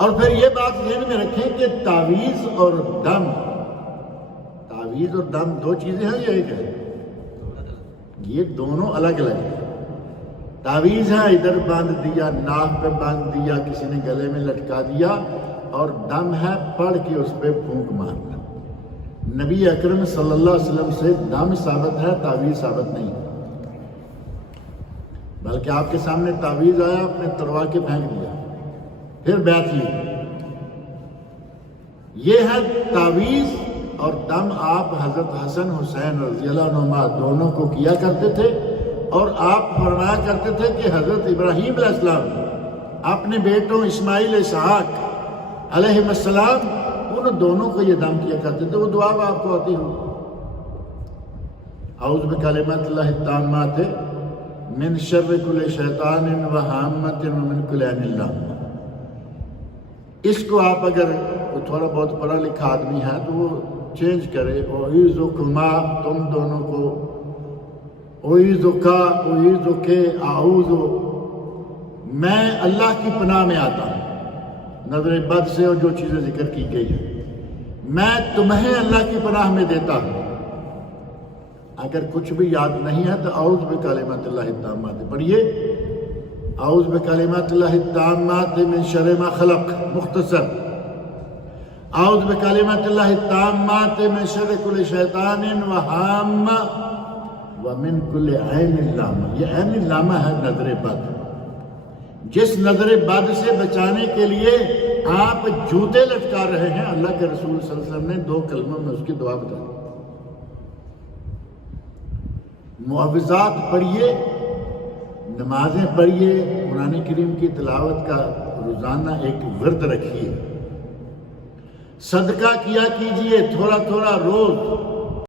اور پھر یہ بات ذہن میں رکھیں کہ تعویذ اور دم دو چیزیں ہیں یا ایک ہے؟ یہ دونوں الگ الگ ہیں۔ تعویذ ہے ادھر باندھ دیا، ناک پہ باندھ دیا، کسی نے گلے میں لٹکا دیا، اور دم ہے پڑھ کے اس پہ پھونک مارنا۔ نبی اکرم صلی اللہ علیہ وسلم سے دم ثابت ہے، تعویذ ثابت نہیں، بلکہ آپ کے سامنے تعویذ آیا، آپ نے تروا کے پھینک دیا، پھر بیعت لی۔ یہ ہے تعویذ اور دم آپ حضرت حسن حسین رضی اللہ عنہما دونوں کو کیا کرتے تھے، اور آپ فرمایا کرتے تھے کہ حضرت ابراہیم علیہ السلام اپنے بیٹوں اسماعیل اسحاق علیہ السلام ان دونوں کو یہ دم کیا کرتے تھے۔ وہ دعا آپ کو آتی ہو، اعوذ بکلمات اللہ التامات من شر کل شیطان وہامۃ ومن کل عین لامہ۔ اس کو آپ اگر تھوڑا بہت پڑھا لکھا آدمی ہے تو وہ چینج کرے، اعوذکما تم دونوں کو، اعوذکا اعوذکے اعوذ، میں اللہ کی پناہ میں آتا ہوں نظر بد سے اور جو چیزیں ذکر کی گئی ہیں، میں تمہیں اللہ کی پناہ میں دیتا ہوں۔ اگر کچھ بھی یاد نہیں ہے تو اعوذ بکلمات اللہ التامات پڑھیے، اعوذ بکلمات اللہ التامات من شر ما خلق، مختصر، اعوذ بکلمات اللہ التامات من شر کل شیطان وہامہ ومن کل عین لامہ۔ یہ عین لامہ ہے نظر بد، جس نظر بد سے بچانے کے لیے آپ جوتے لٹکا رہے ہیں۔ اللہ کے رسول صلی اللہ علیہ وسلم نے 2 کلموں میں اس کی دعا بتائی۔ معوذات پڑھیے، نمازیں پڑھیے، قرآن کریم کی تلاوت کا روزانہ ایک ورد رکھیے، صدقہ کیا کیجئے تھوڑا تھوڑا روز۔